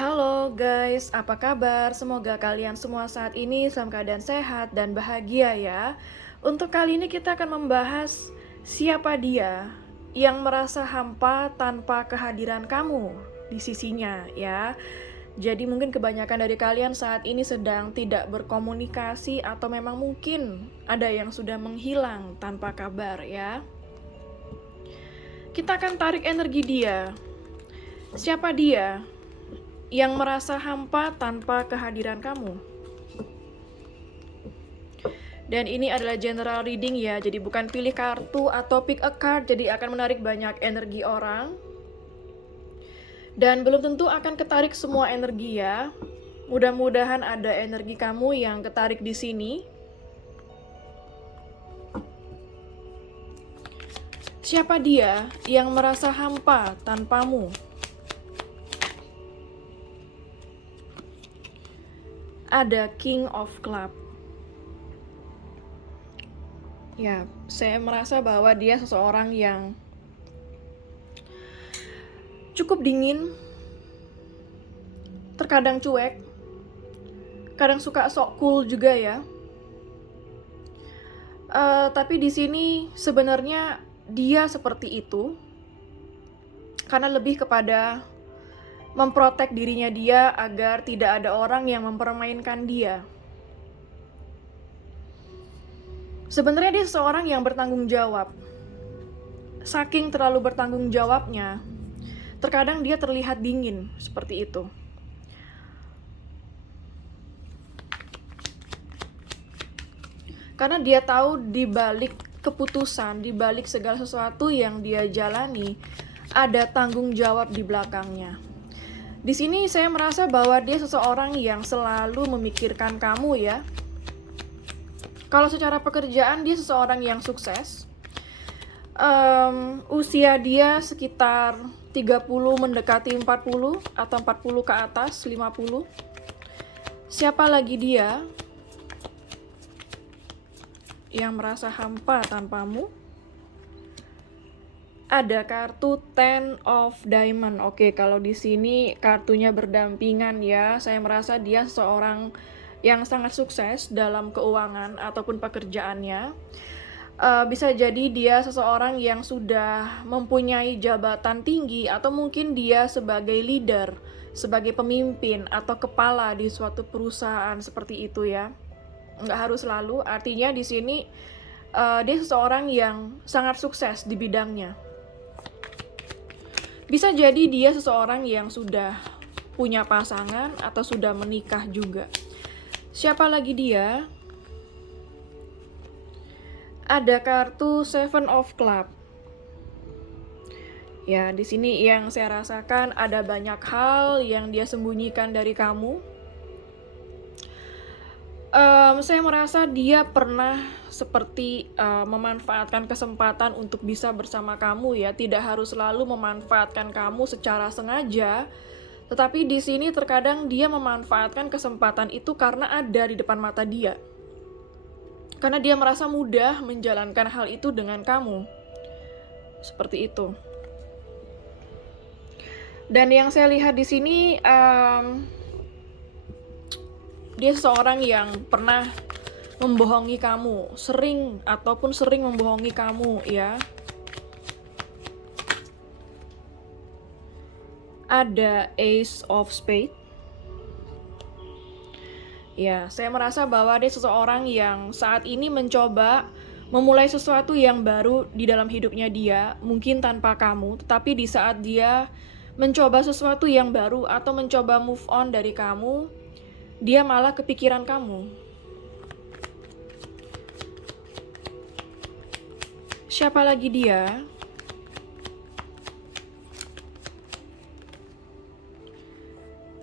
Halo guys, apa kabar? Semoga kalian semua saat ini dalam keadaan sehat dan bahagia ya. Untuk kali ini kita akan membahas siapa dia yang merasa hampa tanpa kehadiran kamu di sisinya ya. Jadi mungkin kebanyakan dari kalian saat ini sedang tidak berkomunikasi atau memang mungkin ada yang sudah menghilang tanpa kabar ya. Kita akan tarik energi dia. Siapa dia yang merasa hampa tanpa kehadiran kamu? Dan ini adalah general reading ya, jadi bukan pilih kartu atau pick a card, jadi akan menarik banyak energi orang. Dan belum tentu akan ketarik semua energi ya. Mudah-mudahan ada energi kamu yang ketarik di sini. Siapa dia yang merasa hampa tanpamu? Ada King of Club. Ya, saya merasa bahwa dia seseorang yang cukup dingin, terkadang cuek, kadang suka sok cool juga ya. Tapi di sini sebenarnya dia seperti itu karena lebih kepada memprotek dirinya dia agar tidak ada orang yang mempermainkan dia. Sebenarnya dia seseorang yang bertanggung jawab. Saking terlalu bertanggung jawabnya, terkadang dia terlihat dingin seperti itu. Karena dia tahu di balik keputusan, di balik segala sesuatu yang dia jalani, ada tanggung jawab di belakangnya. Di sini saya merasa bahwa dia seseorang yang selalu memikirkan kamu ya. Kalau secara pekerjaan dia seseorang yang sukses. Usia dia sekitar 30 mendekati 40 atau 40 ke atas, 50. Siapa lagi dia yang merasa hampa tanpamu? Ada kartu Ten of Diamond. Oke, kalau di sini kartunya berdampingan ya. Saya merasa dia seorang yang sangat sukses dalam keuangan ataupun pekerjaannya. Bisa jadi dia seseorang yang sudah mempunyai jabatan tinggi atau mungkin dia sebagai leader, sebagai pemimpin atau kepala di suatu perusahaan seperti itu ya. Nggak harus selalu, artinya di sini dia seseorang yang sangat sukses di bidangnya. Bisa jadi dia seseorang yang sudah punya pasangan atau sudah menikah juga. Siapa lagi dia? Ada kartu Seven of Club. Ya, di sini yang saya rasakan ada banyak hal yang dia sembunyikan dari kamu. Saya merasa dia pernah seperti memanfaatkan kesempatan untuk bisa bersama kamu ya, tidak harus selalu memanfaatkan kamu secara sengaja, tetapi di sini terkadang dia memanfaatkan kesempatan itu karena ada di depan mata dia. Karena dia merasa mudah menjalankan hal itu dengan kamu. Seperti itu. Dan yang saya lihat di sini dia seseorang yang pernah membohongi kamu, sering membohongi kamu ya. Ada Ace of Spades. Ya, saya merasa bahwa dia seseorang yang saat ini mencoba memulai sesuatu yang baru di dalam hidupnya dia, mungkin tanpa kamu, tetapi di saat dia mencoba sesuatu yang baru atau mencoba move on dari kamu, dia malah kepikiran kamu. Siapa lagi dia?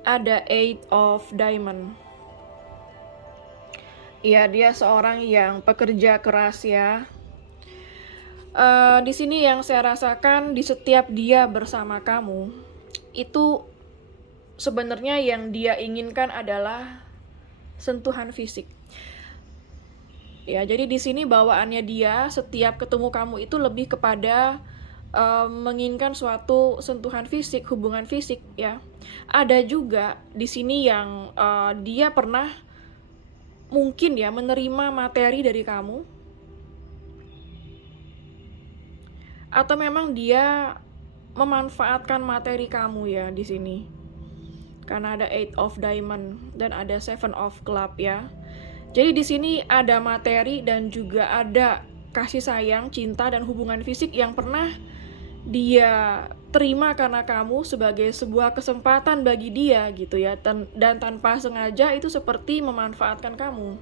Ada Eight of Diamond. Ya, dia seorang yang pekerja keras ya. Di sini yang saya rasakan di setiap dia bersama kamu, itu sebenarnya yang dia inginkan adalah sentuhan fisik. Ya, jadi di sini bawaannya dia setiap ketemu kamu itu lebih kepada menginginkan suatu sentuhan fisik, hubungan fisik ya. Ada juga di sini yang, dia pernah mungkin ya menerima materi dari kamu, atau memang dia memanfaatkan materi kamu ya di sini. Karena ada Eight of Diamond dan ada Seven of Club ya. Jadi di sini ada materi dan juga ada kasih sayang, cinta dan hubungan fisik yang pernah dia terima karena kamu sebagai sebuah kesempatan bagi dia gitu ya, dan tanpa sengaja itu seperti memanfaatkan kamu.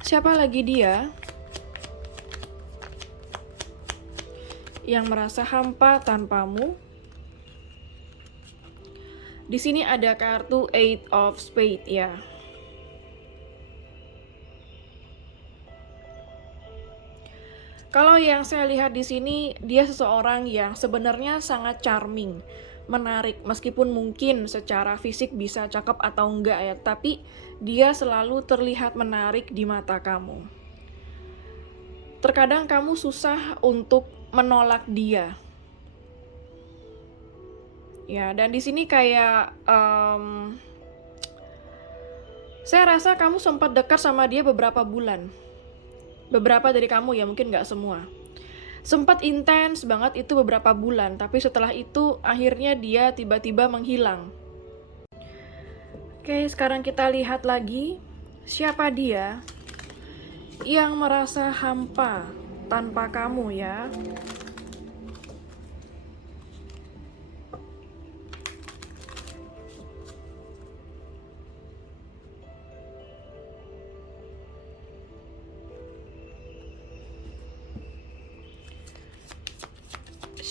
Siapa lagi dia yang merasa hampa tanpamu? Di sini ada kartu Eight of Spades ya. Kalau yang saya lihat di sini, dia seseorang yang sebenarnya sangat charming, menarik, meskipun mungkin secara fisik bisa cakep atau enggak ya, tapi dia selalu terlihat menarik di mata kamu. Terkadang kamu susah untuk menolak dia. Ya, dan di sini kayak saya rasa kamu sempat dekat sama dia beberapa bulan. Beberapa dari kamu ya, mungkin nggak semua. Sempat intens banget itu beberapa bulan, tapi setelah itu akhirnya dia tiba-tiba menghilang. Oke, sekarang kita lihat lagi siapa dia yang merasa hampa tanpa kamu ya.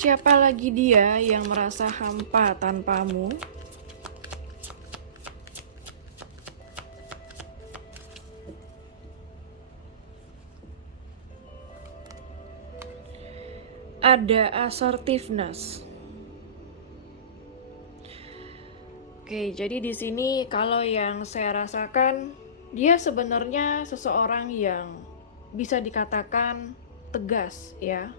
Siapa lagi dia yang merasa hampa tanpamu? Ada assertiveness. Oke, jadi di sini kalau yang saya rasakan, dia sebenarnya seseorang yang bisa dikatakan tegas ya.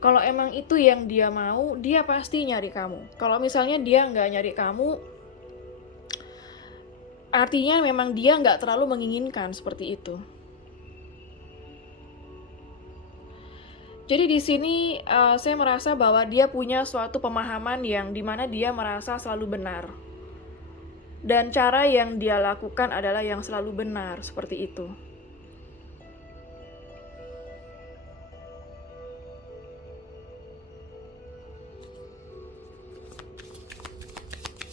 Kalau emang itu yang dia mau, dia pasti nyari kamu. Kalau misalnya dia nggak nyari kamu, artinya memang dia nggak terlalu menginginkan seperti itu. Jadi di sini saya merasa bahwa dia punya suatu pemahaman yang dimana dia merasa selalu benar. Dan cara yang dia lakukan adalah yang selalu benar, seperti itu.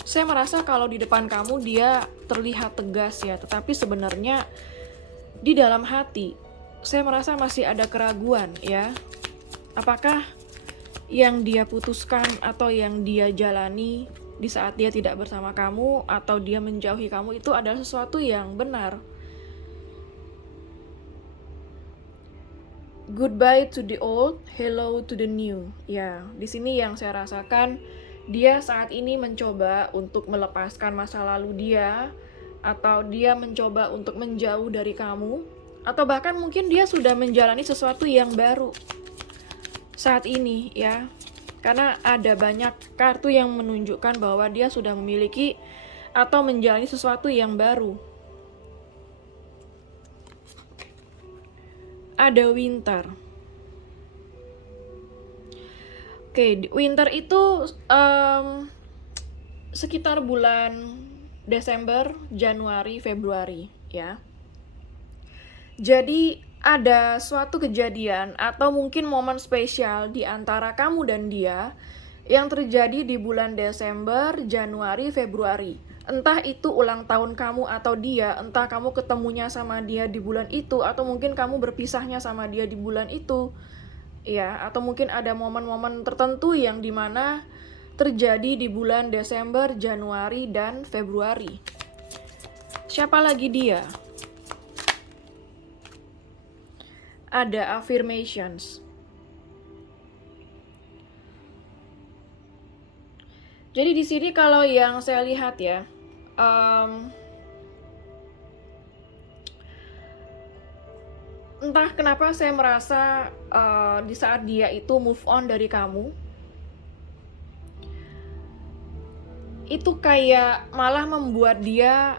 Saya merasa kalau di depan kamu dia terlihat tegas ya, tetapi sebenarnya di dalam hati saya merasa masih ada keraguan ya. Apakah yang dia putuskan atau yang dia jalani di saat dia tidak bersama kamu atau dia menjauhi kamu itu adalah sesuatu yang benar. Goodbye to the old, hello to the new. Ya, di sini yang saya rasakan, dia saat ini mencoba untuk melepaskan masa lalu dia, atau dia mencoba untuk menjauh dari kamu, atau bahkan mungkin dia sudah menjalani sesuatu yang baru saat ini ya. Karena ada banyak kartu yang menunjukkan bahwa dia sudah memiliki atau menjalani sesuatu yang baru. Ada winter. Oke, winter itu sekitar bulan Desember, Januari, Februari ya. Jadi ada suatu kejadian atau mungkin momen spesial di antara kamu dan dia yang terjadi di bulan Desember, Januari, Februari. Entah itu ulang tahun kamu atau dia, entah kamu ketemunya sama dia di bulan itu, atau mungkin kamu berpisahnya sama dia di bulan itu. Ya, atau mungkin ada momen-momen tertentu yang dimana terjadi di bulan Desember, Januari, dan Februari. Siapa lagi dia? Ada affirmations. Jadi di sini kalau yang saya lihat ya, Entah kenapa saya merasa, di saat dia itu move on dari kamu, itu kayak malah membuat dia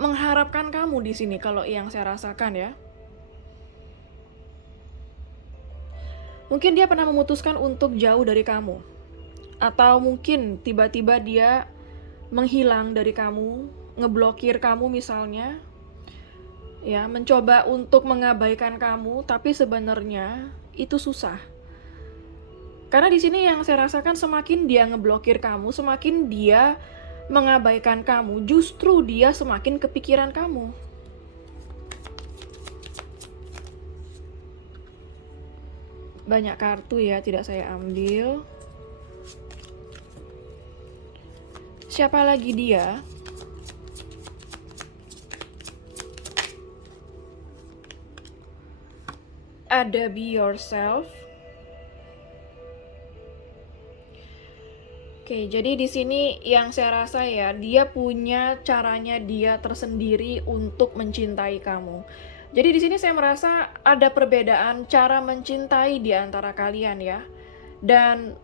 mengharapkan kamu di sini kalau yang saya rasakan ya. Mungkin dia pernah memutuskan untuk jauh dari kamu, atau mungkin tiba-tiba dia menghilang dari kamu, ngeblokir kamu misalnya, ya, mencoba untuk mengabaikan kamu, tapi sebenarnya itu susah. Karena di sini yang saya rasakan semakin dia ngeblokir kamu, semakin dia mengabaikan kamu, justru dia semakin kepikiran kamu. Banyak kartu ya, tidak saya ambil. Siapa lagi dia? Ada be yourself. Oke, jadi di sini yang saya rasa ya, dia punya caranya dia tersendiri untuk mencintai kamu. Jadi di sini saya merasa ada perbedaan cara mencintai di antara kalian ya. Dan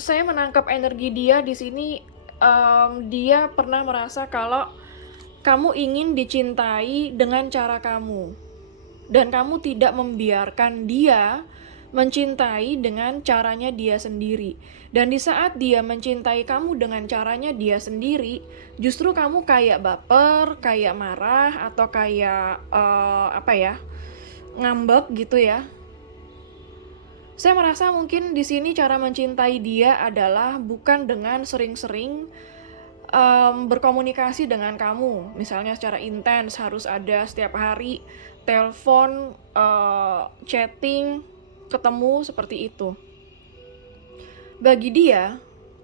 saya menangkap energi dia di sini, dia pernah merasa kalau kamu ingin dicintai dengan cara kamu. Dan kamu tidak membiarkan dia mencintai dengan caranya dia sendiri. Dan di saat dia mencintai kamu dengan caranya dia sendiri, justru kamu kayak baper, kayak marah, atau kayak ngambek gitu ya. Saya merasa mungkin di sini cara mencintai dia adalah bukan dengan sering-sering berkomunikasi dengan kamu, misalnya secara intens harus ada setiap hari, telepon, chatting, ketemu seperti itu. Bagi dia,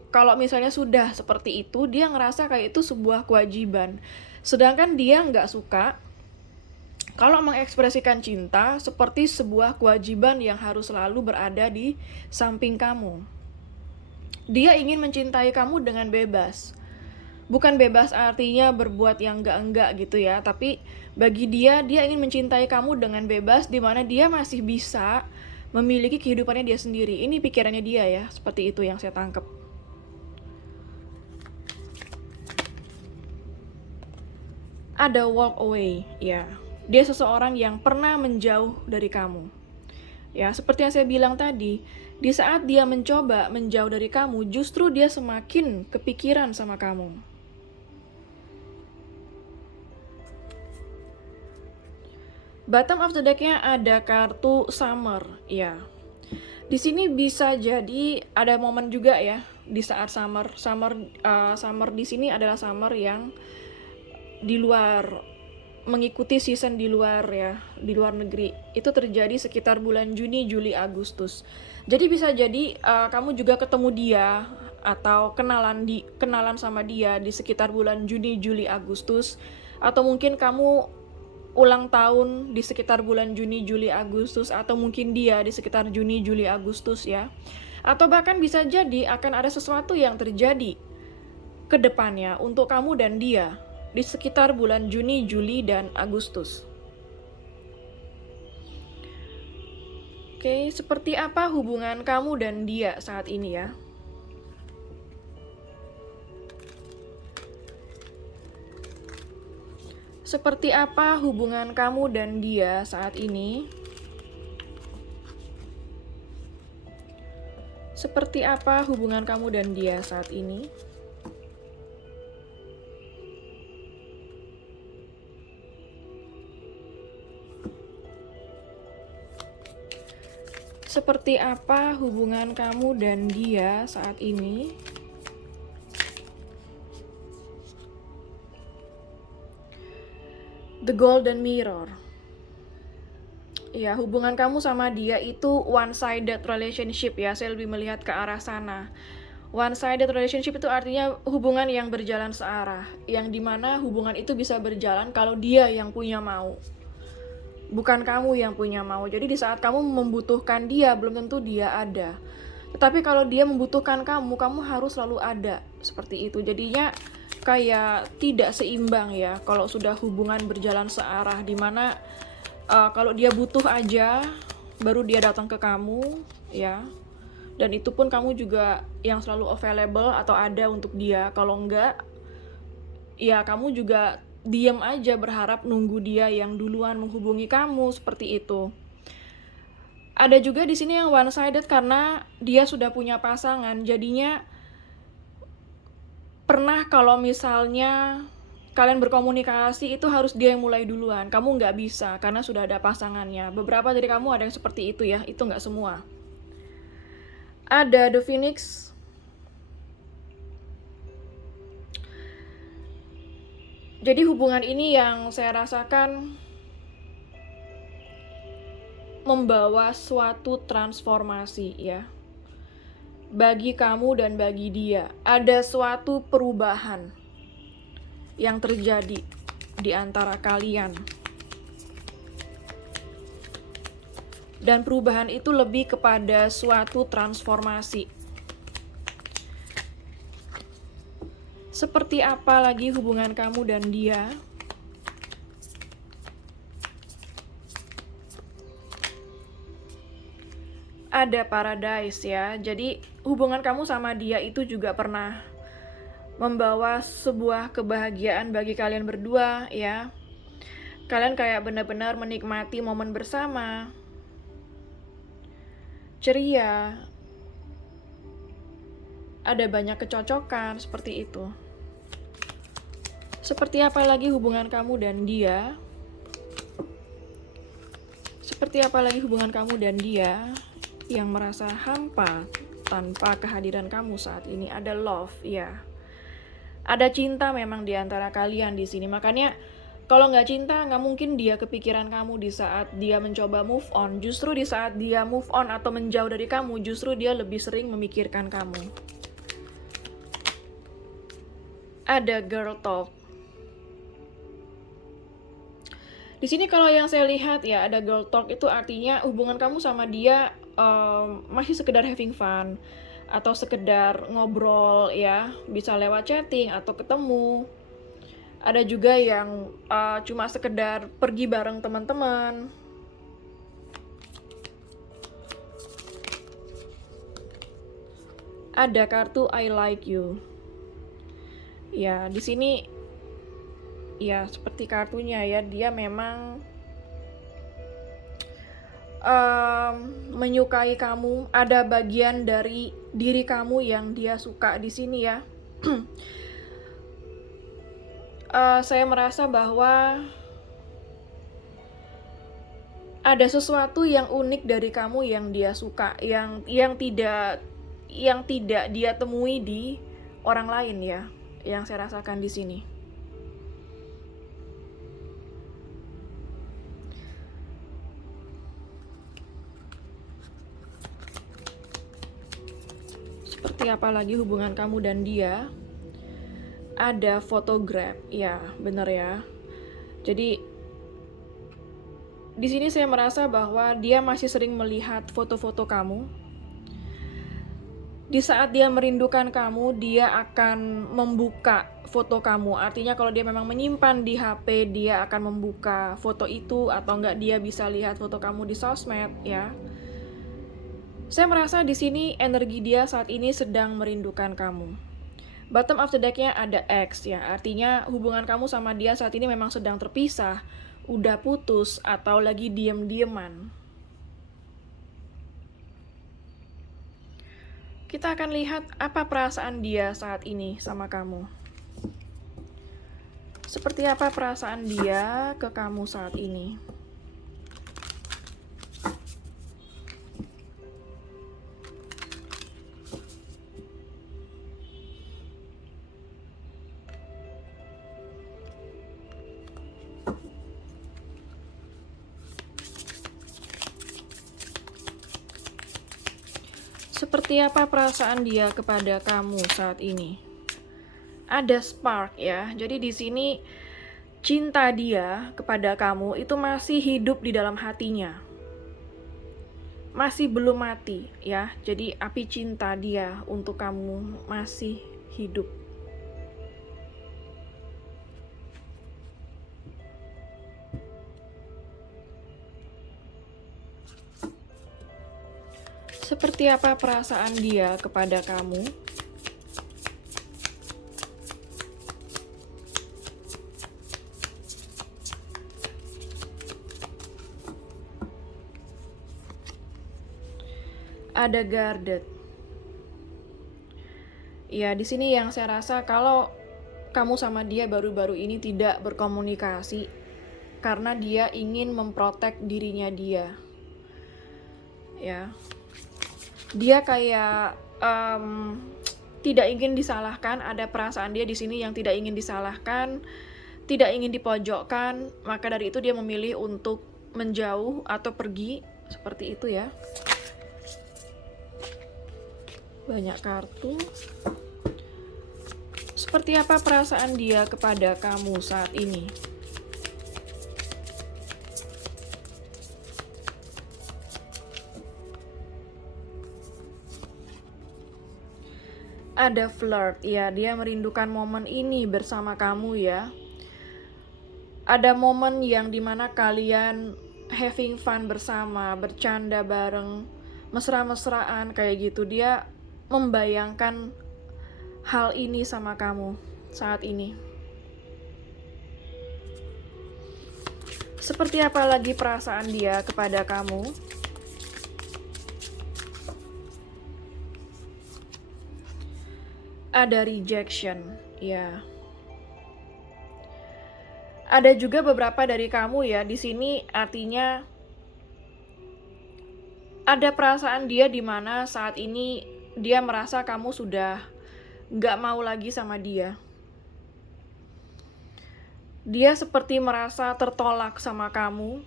kalau misalnya sudah seperti itu, dia ngerasa kayak itu sebuah kewajiban. Sedangkan dia nggak suka kalau mengekspresikan cinta seperti sebuah kewajiban yang harus selalu berada di samping kamu. Dia ingin mencintai kamu dengan bebas. Bukan bebas artinya berbuat yang enggak-enggak gitu ya, tapi bagi dia ingin mencintai kamu dengan bebas, di mana dia masih bisa memiliki kehidupannya dia sendiri. Ini pikirannya dia ya, seperti itu yang saya tangkap. Ada walk away, ya. Dia seseorang yang pernah menjauh dari kamu. Ya, seperti yang saya bilang tadi, di saat dia mencoba menjauh dari kamu, justru dia semakin kepikiran sama kamu. Bottom of the deck-nya ada kartu summer, ya. Di sini bisa jadi ada momen juga ya di saat summer di sini adalah summer yang di luar, mengikuti season di luar ya, di luar negeri. Itu terjadi sekitar bulan Juni, Juli, Agustus. Jadi bisa jadi kamu juga ketemu dia atau kenalan sama dia di sekitar bulan Juni, Juli, Agustus, atau mungkin kamu ulang tahun di sekitar bulan Juni, Juli, Agustus, atau mungkin dia di sekitar Juni, Juli, Agustus ya. Atau bahkan bisa jadi akan ada sesuatu yang terjadi ke depannya untuk kamu dan dia di sekitar bulan Juni, Juli, dan Agustus. Oke, seperti apa hubungan kamu dan dia saat ini ya? Seperti apa hubungan kamu dan dia saat ini? Seperti apa hubungan kamu dan dia saat ini? Seperti apa hubungan kamu dan dia saat ini? The Golden Mirror. Ya, hubungan kamu sama dia itu one-sided relationship ya, saya lebih melihat ke arah sana. One-sided relationship itu artinya hubungan yang berjalan searah, yang dimana hubungan itu bisa berjalan kalau dia yang punya mau, bukan kamu yang punya mau. Jadi di saat kamu membutuhkan dia, belum tentu dia ada. Tetapi kalau dia membutuhkan kamu, kamu harus selalu ada, seperti itu. Jadinya kayak tidak seimbang ya kalau sudah hubungan berjalan searah, dimana Kalau dia butuh aja baru dia datang ke kamu ya. Dan itu pun kamu juga yang selalu available atau ada untuk dia. Kalau enggak, ya kamu juga diam aja berharap nunggu dia yang duluan menghubungi kamu, seperti itu. Ada juga di sini yang one sided karena dia sudah punya pasangan. Jadinya pernah kalau misalnya kalian berkomunikasi itu harus dia yang mulai duluan. Kamu nggak bisa karena sudah ada pasangannya. Beberapa dari kamu ada yang seperti itu ya, itu nggak semua. Ada The Phoenix. Jadi hubungan ini yang saya rasakan membawa suatu transformasi ya. Bagi kamu dan bagi dia, ada suatu perubahan yang terjadi di antara kalian. Dan perubahan itu lebih kepada suatu transformasi. Seperti apa lagi hubungan kamu dan dia? Ada paradise ya. Jadi hubungan kamu sama dia itu juga pernah membawa sebuah kebahagiaan bagi kalian berdua ya. Kalian kayak benar-benar menikmati momen bersama, ceria, ada banyak kecocokan, seperti itu. Seperti apa lagi hubungan kamu dan dia? Seperti apa lagi hubungan kamu dan dia yang merasa hampa tanpa kehadiran kamu saat ini? Ada love ya. Ada cinta memang di antara kalian di sini. Makanya kalau nggak cinta, nggak mungkin dia kepikiran kamu di saat dia mencoba move on. Justru di saat dia move on atau menjauh dari kamu, justru dia lebih sering memikirkan kamu. Ada girl talk. Di sini kalau yang saya lihat ya, ada girl talk itu artinya hubungan kamu sama dia masih sekedar having fun atau sekedar ngobrol ya, bisa lewat chatting atau ketemu. Ada juga yang cuma sekedar pergi bareng teman-teman. Ada kartu I like you. Ya, di sini ya seperti kartunya ya, dia memang menyukai kamu. Ada bagian dari diri kamu yang dia suka di sini ya. Saya merasa bahwa ada sesuatu yang unik dari kamu yang dia suka, yang tidak dia temui di orang lain ya, yang saya rasakan di sini. Seperti apa lagi hubungan kamu dan dia? Ada photograph, ya bener ya. Jadi di sini saya merasa bahwa dia masih sering melihat foto-foto kamu. Di saat dia merindukan kamu, dia akan membuka foto kamu. Artinya kalau dia memang menyimpan di HP, dia akan membuka foto itu, atau enggak dia bisa lihat foto kamu di sosmed ya. Saya merasa di sini energi dia saat ini sedang merindukan kamu. Bottom of the deck-nya ada X ya, artinya hubungan kamu sama dia saat ini memang sedang terpisah, udah putus, atau lagi diem-dieman. Kita akan lihat apa perasaan dia saat ini sama kamu. Seperti apa perasaan dia ke kamu saat ini? Seperti apa perasaan dia kepada kamu saat ini? Ada spark ya. Jadi di sini cinta dia kepada kamu itu masih hidup di dalam hatinya. Masih belum mati ya. Jadi api cinta dia untuk kamu masih hidup. Seperti apa perasaan dia kepada kamu? Ada guarded. Ya, di sini yang saya rasa kalau kamu sama dia baru-baru ini tidak berkomunikasi karena dia ingin memprotek dirinya dia. Ya. Dia kayak tidak ingin disalahkan, ada perasaan dia di sini yang tidak ingin disalahkan, tidak ingin dipojokkan, maka dari itu dia memilih untuk menjauh atau pergi, seperti itu ya. Banyak kartu. Seperti apa perasaan dia kepada kamu saat ini? Ada flirt, ya, dia merindukan momen ini bersama kamu ya. Ada momen yang dimana kalian having fun bersama, bercanda bareng, mesra-mesraan kayak gitu. Dia membayangkan hal ini sama kamu saat ini. Seperti apa lagi perasaan dia kepada kamu? Ada rejection, ya. Ada juga beberapa dari kamu ya, di sini artinya ada perasaan dia di mana saat ini dia merasa kamu sudah gak mau lagi sama dia. Dia seperti merasa tertolak sama kamu,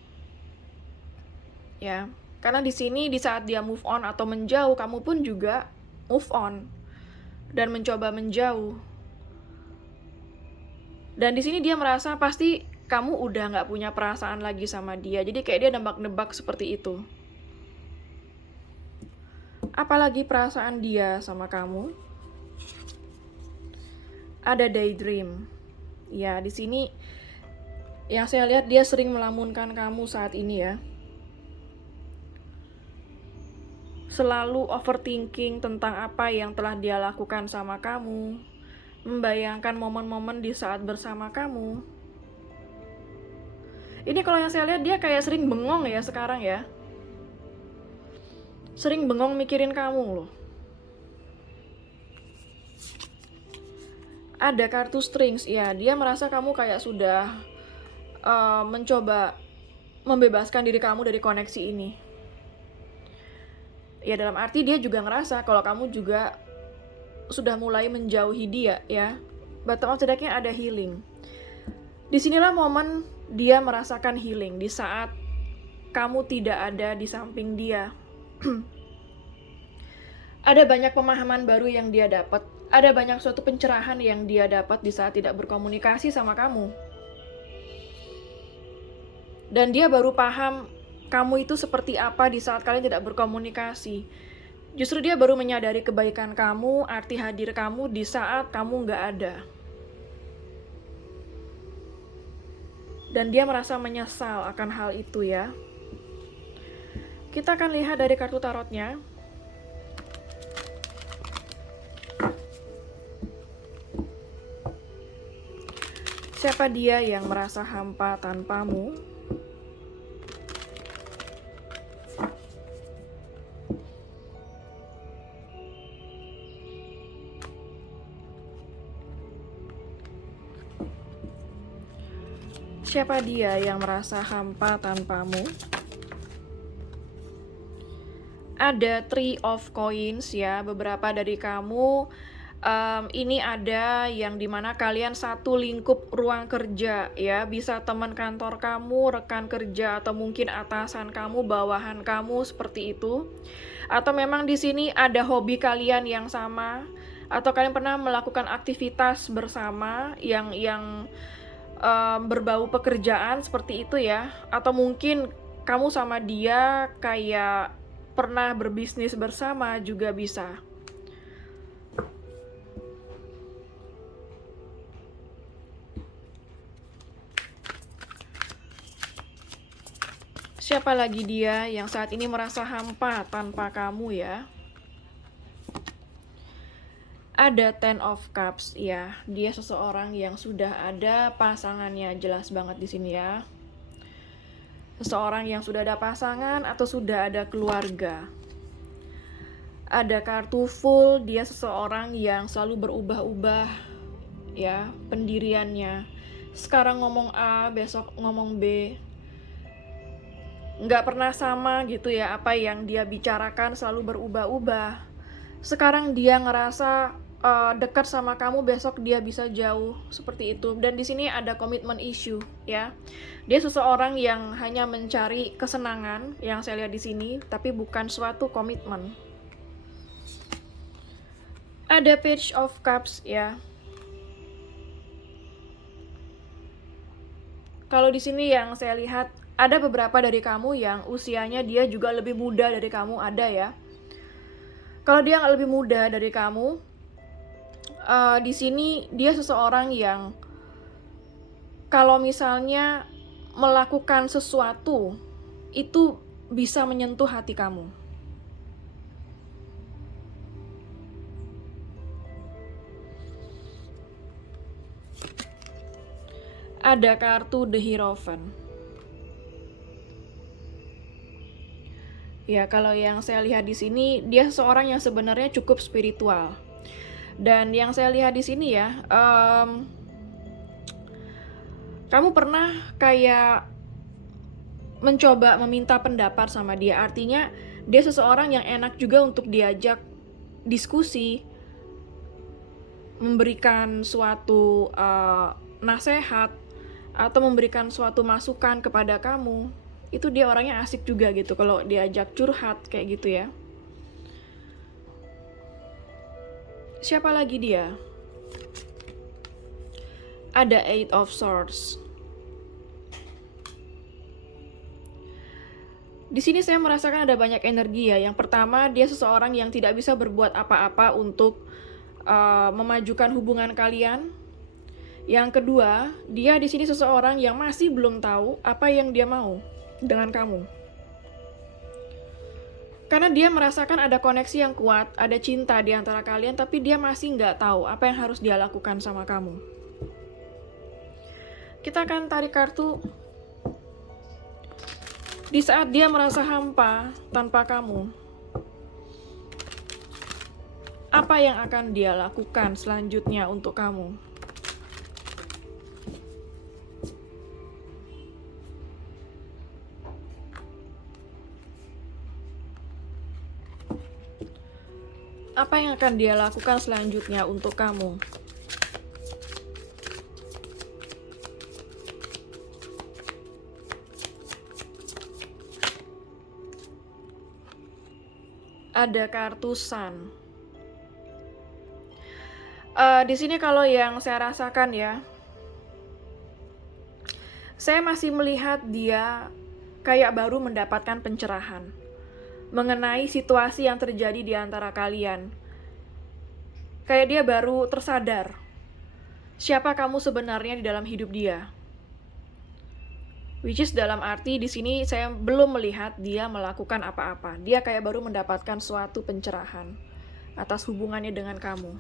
ya. Karena di sini di saat dia move on atau menjauh, kamu pun juga move on dan mencoba menjauh. Dan di sini dia merasa pasti kamu udah gak punya perasaan lagi sama dia. Jadi kayak dia nebak-nebak seperti itu. Apalagi perasaan dia sama kamu? Ada daydream. Ya, di sini yang saya lihat dia sering melamunkan kamu saat ini ya. Selalu overthinking tentang apa yang telah dia lakukan sama kamu. Membayangkan momen-momen di saat bersama kamu. Ini kalau yang saya lihat dia kayak sering bengong ya sekarang ya. Sering bengong mikirin kamu loh. Ada kartu strings, ya, dia merasa kamu kayak sudah mencoba membebaskan diri kamu dari koneksi ini. Ya, dalam arti dia juga ngerasa kalau kamu juga sudah mulai menjauhi dia ya. Bottom of the deck-nya ada healing. Disinilah momen dia merasakan healing, di saat kamu tidak ada di samping dia. Ada banyak pemahaman baru yang dia dapat. Ada banyak suatu pencerahan yang dia dapat di saat tidak berkomunikasi sama kamu. Dan dia baru paham kamu itu seperti apa di saat kalian tidak berkomunikasi. Justru dia baru menyadari kebaikan kamu, arti hadir kamu di saat kamu nggak ada. Dan dia merasa menyesal akan hal itu ya. Kita akan lihat dari kartu tarotnya. Siapa dia yang merasa hampa tanpamu? Siapa dia yang merasa hampa tanpamu? Ada Three of Coins ya, beberapa dari kamu ini ada yang dimana kalian satu lingkup ruang kerja ya, bisa teman kantor kamu, rekan kerja, atau mungkin atasan kamu, bawahan kamu, seperti itu. Atau memang di sini ada hobi kalian yang sama, atau kalian pernah melakukan aktivitas bersama yang berbau pekerjaan seperti itu ya. Atau mungkin kamu sama dia kayak pernah berbisnis bersama juga bisa. Siapa lagi dia yang saat ini merasa hampa tanpa kamu ya? Ada Ten of Cups ya. Dia seseorang yang sudah ada pasangannya, jelas banget di sini ya. Seseorang yang sudah ada pasangan atau sudah ada keluarga. Ada kartu full, dia seseorang yang selalu berubah-ubah ya pendiriannya. Sekarang ngomong A, besok ngomong B. Nggak pernah sama gitu ya, apa yang dia bicarakan selalu berubah-ubah. Sekarang dia ngerasa dekat sama kamu, besok dia bisa jauh, seperti itu. Dan di sini ada komitmen issue ya. Dia seseorang yang hanya mencari kesenangan yang saya lihat di sini, tapi bukan suatu komitmen. Ada Page of Cups ya. Kalau di sini yang saya lihat ada beberapa dari kamu yang usianya dia juga lebih muda dari kamu, ada ya. Kalau dia nggak lebih muda dari kamu, di sini dia seseorang yang kalau misalnya melakukan sesuatu itu bisa menyentuh hati kamu. Ada kartu The Hierophant. Ya, kalau yang saya lihat di sini, dia seseorang yang sebenarnya cukup spiritual. Dan yang saya lihat di sini ya, kamu pernah kayak mencoba meminta pendapat sama dia. Artinya dia seseorang yang enak juga untuk diajak diskusi, memberikan suatu nasihat, atau memberikan suatu masukan kepada kamu. Itu dia orangnya asik juga gitu kalau diajak curhat kayak gitu ya. Siapa lagi dia? Ada Eight of Swords. Di sini saya merasakan ada banyak energi ya. Yang pertama, dia seseorang yang tidak bisa berbuat apa-apa untuk memajukan hubungan kalian. Yang kedua, dia di sini seseorang yang masih belum tahu apa yang dia mau dengan kamu. Karena dia merasakan ada koneksi yang kuat, ada cinta di antara kalian, tapi dia masih nggak tahu apa yang harus dia lakukan sama kamu. Kita akan tarik kartu. Di saat dia merasa hampa tanpa kamu, apa yang akan dia lakukan selanjutnya untuk kamu? Apa yang akan dia lakukan selanjutnya untuk kamu? Ada kartu Sun. Di sini kalau yang saya rasakan ya, saya masih melihat dia kayak baru mendapatkan pencerahan mengenai situasi yang terjadi di antara kalian. Kayak dia baru tersadar siapa kamu sebenarnya di dalam hidup dia. Which is dalam arti di sini saya belum melihat dia melakukan apa-apa. Dia kayak baru mendapatkan suatu pencerahan atas hubungannya dengan kamu.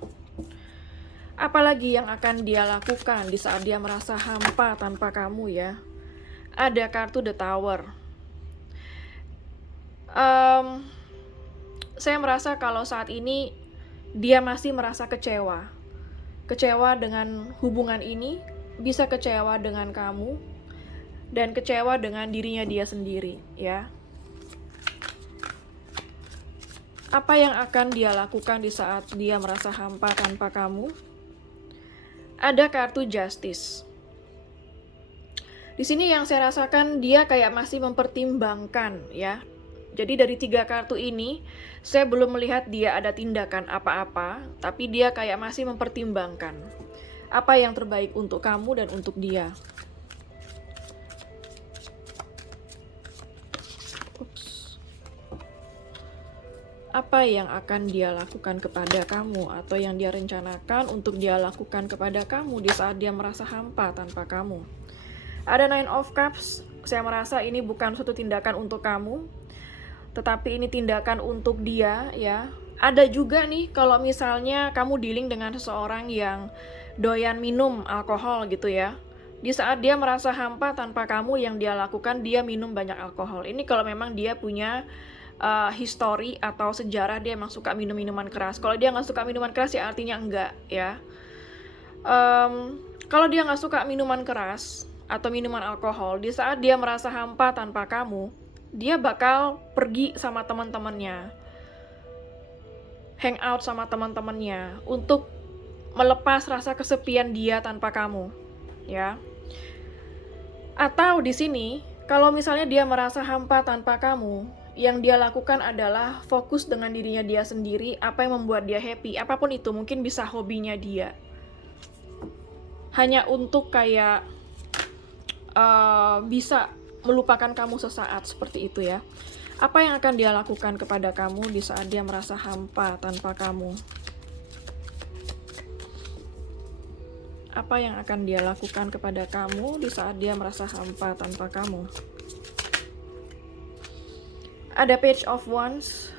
Apalagi yang akan dia lakukan di saat dia merasa hampa tanpa kamu ya. Ada kartu The Tower. Saya merasa kalau saat ini dia masih merasa kecewa. Kecewa dengan hubungan ini, bisa kecewa dengan kamu, dan kecewa dengan dirinya dia sendiri, ya. Apa yang akan dia lakukan di saat dia merasa hampa tanpa kamu? Ada kartu Justice. Di sini yang saya rasakan dia kayak masih mempertimbangkan, ya. Jadi dari 3 kartu ini, saya belum melihat dia ada tindakan apa-apa, tapi dia kayak masih mempertimbangkan apa yang terbaik untuk kamu dan untuk dia. Apa yang akan dia lakukan kepada kamu atau yang dia rencanakan untuk dia lakukan kepada kamu di saat dia merasa hampa tanpa kamu? Ada Nine of Cups. saya merasa ini bukan suatu tindakan untuk kamu, tetapi ini tindakan untuk dia ya. Ada juga nih kalau misalnya kamu dealing dengan seseorang yang doyan minum alkohol gitu ya. Di saat dia merasa hampa tanpa kamu, yang dia lakukan dia minum banyak alkohol. Ini kalau memang dia punya history atau sejarah dia emang suka minum minuman keras. Kalau dia nggak suka minuman keras ya artinya enggak ya. Kalau dia nggak suka minuman keras atau minuman alkohol, di saat dia merasa hampa tanpa kamu, dia bakal pergi sama teman-temannya, hangout sama teman-temannya untuk melepas rasa kesepian dia tanpa kamu, ya. Atau di sini, kalau misalnya dia merasa hampa tanpa kamu, yang dia lakukan adalah fokus dengan dirinya dia sendiri, apa yang membuat dia happy, apapun itu, mungkin bisa hobinya dia. Hanya untuk kayak bisa melupakan kamu sesaat, seperti itu ya. Apa yang akan dia lakukan kepada kamu di saat dia merasa hampa tanpa kamu? Apa yang akan dia lakukan kepada kamu di saat dia merasa hampa tanpa kamu? Ada Page of Wands.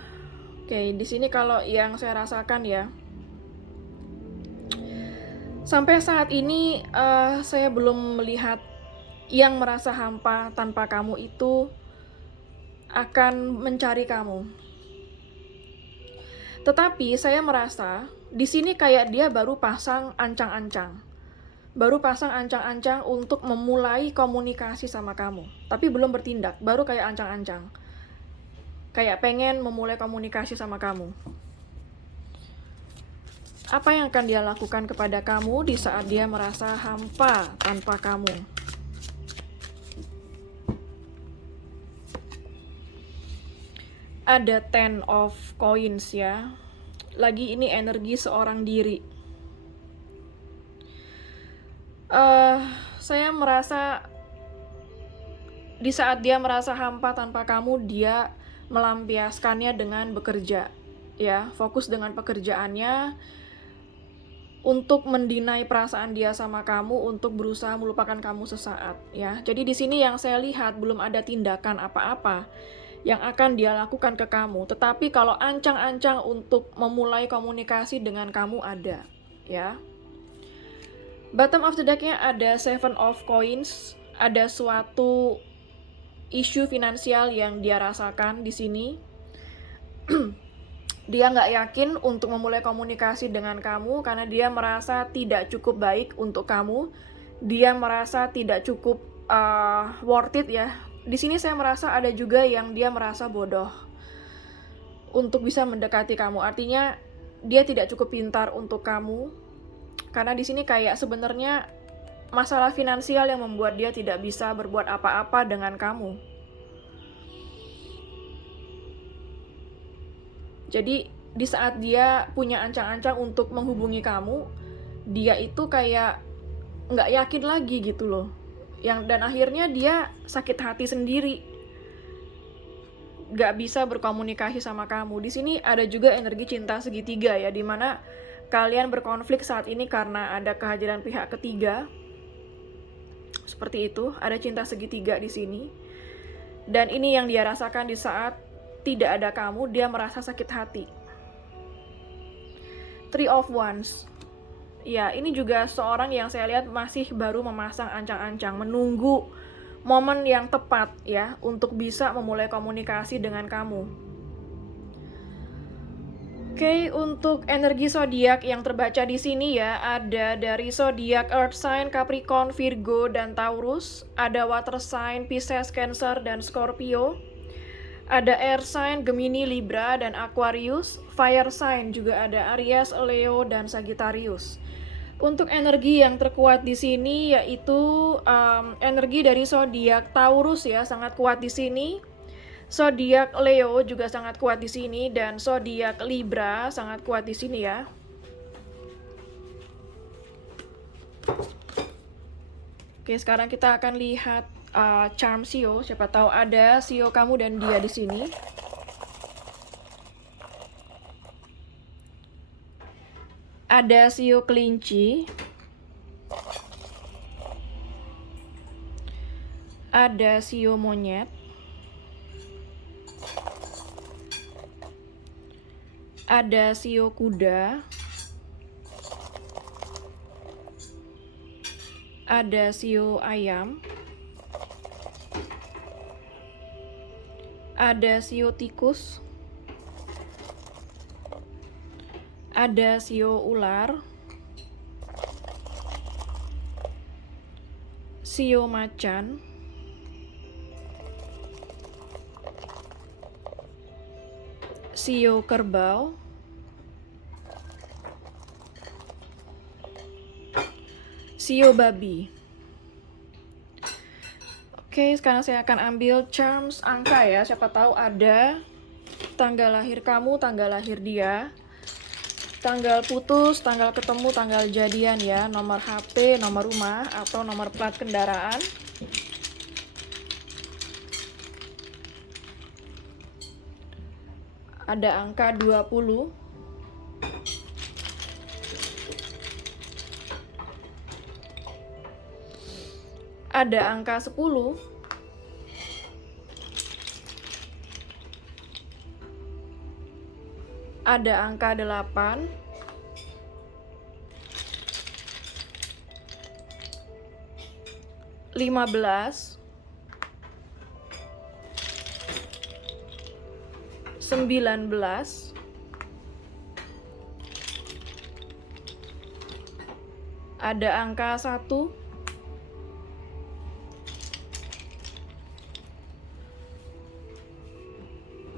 Oke, di sini kalau yang saya rasakan ya, sampai saat ini saya belum melihat yang merasa hampa tanpa kamu itu akan mencari kamu. Tetapi saya merasa di sini kayak dia baru pasang ancang-ancang. Baru pasang ancang-ancang untuk memulai komunikasi sama kamu. Tapi belum bertindak, baru kayak ancang-ancang. Kayak pengen memulai komunikasi sama kamu. Apa yang akan dia lakukan kepada kamu di saat dia merasa hampa tanpa kamu? Ada Ten of Coins ya. Lagi ini energi seorang diri. Saya merasa di saat dia merasa hampa tanpa kamu, dia melampiaskannya dengan bekerja ya, fokus dengan pekerjaannya untuk mendinai perasaan dia sama kamu, untuk berusaha melupakan kamu sesaat ya. Jadi di sini yang saya lihat belum ada tindakan apa-apa yang akan dia lakukan ke kamu, tetapi kalau ancang-ancang untuk memulai komunikasi dengan kamu ada ya. Bottom of the deck-nya ada Seven of Coins, ada suatu isu finansial yang dia rasakan di sini. Dia nggak yakin untuk memulai komunikasi dengan kamu karena dia merasa tidak cukup baik untuk kamu. Dia merasa tidak cukup worth it ya. Di sini saya merasa ada juga yang dia merasa bodoh untuk bisa mendekati kamu. Artinya dia tidak cukup pintar untuk kamu. Karena di sini kayak sebenarnya masalah finansial yang membuat dia tidak bisa berbuat apa-apa dengan kamu. Jadi di saat dia punya ancang-ancang untuk menghubungi kamu, dia itu kayak nggak yakin lagi gitu loh. Dan akhirnya dia sakit hati sendiri, nggak bisa berkomunikasi sama kamu. Di sini ada juga energi cinta segitiga ya, dimana kalian berkonflik saat ini karena ada kehadiran pihak ketiga. Seperti itu, ada cinta segitiga di sini. Dan ini yang dia rasakan di saat tidak ada kamu, dia merasa sakit hati. Three of Wands. Ya, ini juga seorang yang saya lihat masih baru memasang ancang-ancang, menunggu momen yang tepat ya untuk bisa memulai komunikasi dengan kamu. Oke, untuk energi zodiak yang terbaca di sini ya, ada dari zodiak Earth sign Capricorn, Virgo, dan Taurus. Ada water sign Pisces, Cancer, dan Scorpio. Ada air sign Gemini, Libra, dan Aquarius. Fire sign juga ada Aries, Leo, dan Sagittarius. Untuk energi yang terkuat di sini yaitu energi dari zodiak Taurus ya, sangat kuat di sini. Zodiak Leo juga sangat kuat di sini, dan zodiak Libra sangat kuat di sini ya. Oke, sekarang kita akan lihat charm Sio. Siapa tahu ada Sio kamu dan dia di sini. Ada Sio kelinci. ada sio monyet, ada sio kuda, ada sio ayam, ada sio tikus, ada sio ular, sio macan, sio kerbau, sio babi. Oke, sekarang saya akan ambil charms angka ya. Siapa tahu ada tanggal lahir kamu, tanggal lahir dia, tanggal putus, tanggal ketemu, tanggal jadian ya, nomor HP, nomor rumah, atau nomor plat kendaraan. Ada angka 20, ada angka 10, ada angka 8, lima belas, 19, ada angka 1,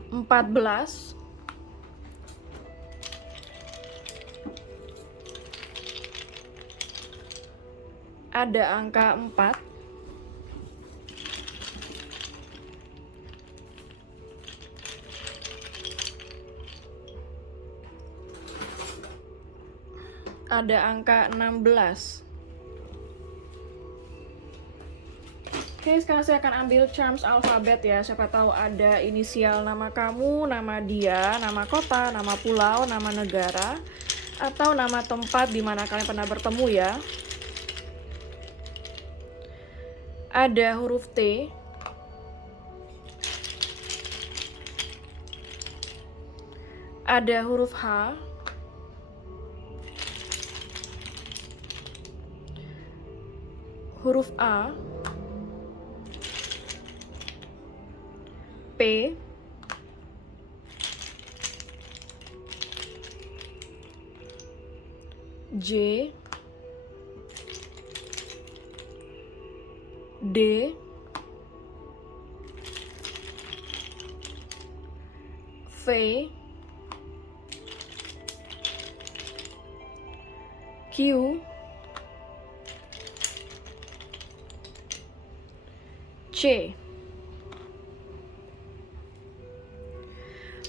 14, ada angka 4, ada angka 16. Oke, sekarang saya akan ambil charms alfabet ya. Siapa tahu ada inisial nama kamu, nama dia, nama kota, nama pulau, nama negara, atau nama tempat di mana kalian pernah bertemu ya. Ada huruf T, ada huruf H, huruf A, P, J, D, V, Q, C.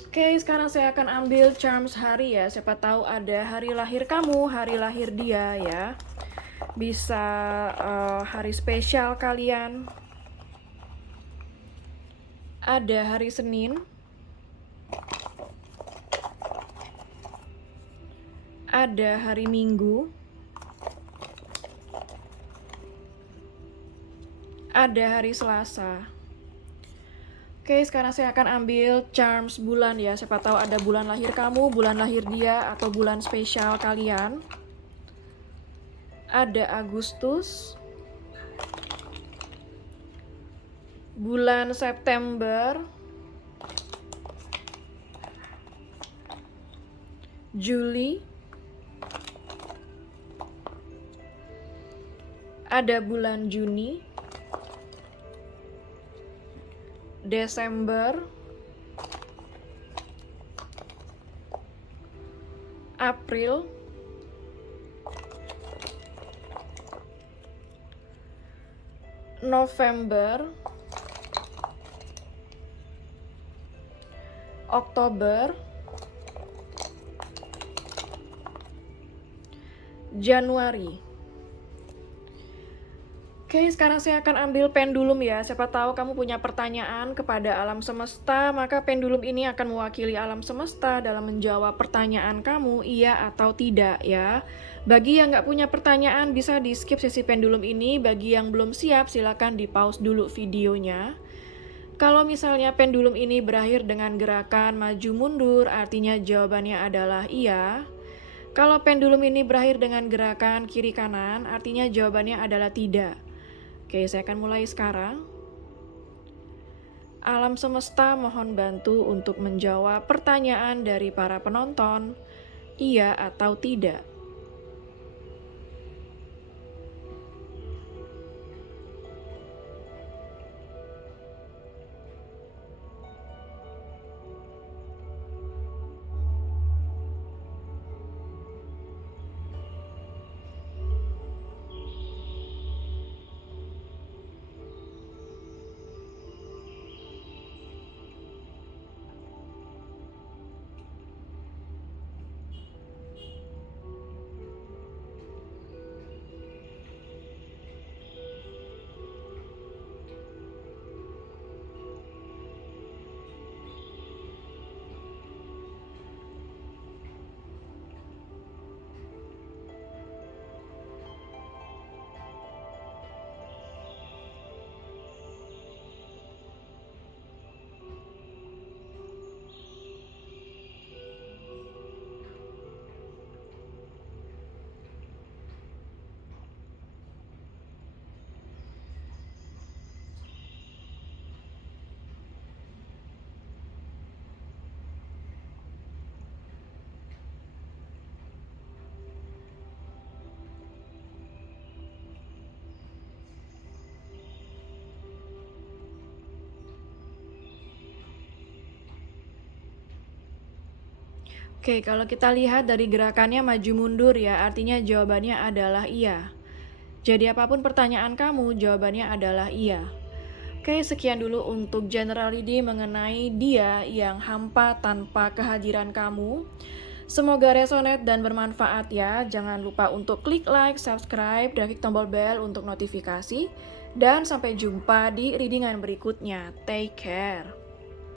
Oke, sekarang saya akan ambil charms hari ya. Siapa tahu ada hari lahir kamu, hari lahir dia ya. Bisa hari spesial kalian. Ada hari Senin, ada hari Minggu, ada hari Selasa. Oke, sekarang saya akan ambil charms bulan ya. Siapa tahu ada bulan lahir kamu, bulan lahir dia, atau bulan spesial kalian. Ada Agustus, bulan September, Juli, ada bulan Juni, Desember, April, November, Oktober, Januari. Oke, sekarang saya akan ambil pendulum ya. Siapa tahu kamu punya pertanyaan kepada alam semesta, maka pendulum ini akan mewakili alam semesta dalam menjawab pertanyaan kamu, iya atau tidak ya. Bagi yang nggak punya pertanyaan, bisa di skip sesi pendulum ini. Bagi yang belum siap, silakan di pause dulu videonya. Kalau misalnya pendulum ini berakhir dengan gerakan maju mundur, artinya jawabannya adalah iya. Kalau pendulum ini berakhir dengan gerakan kiri kanan, artinya jawabannya adalah tidak. Oke, saya akan mulai sekarang. Alam semesta mohon bantu untuk menjawab pertanyaan dari para penonton, iya atau tidak. Oke, kalau kita lihat dari gerakannya maju mundur ya, artinya jawabannya adalah iya. Jadi apapun pertanyaan kamu, jawabannya adalah iya. Oke, sekian dulu untuk general reading mengenai dia yang hampa tanpa kehadiran kamu. Semoga resonate dan bermanfaat ya. Jangan lupa untuk klik like, subscribe, dan klik tombol bell untuk notifikasi. Dan sampai jumpa di readingan berikutnya. Take care.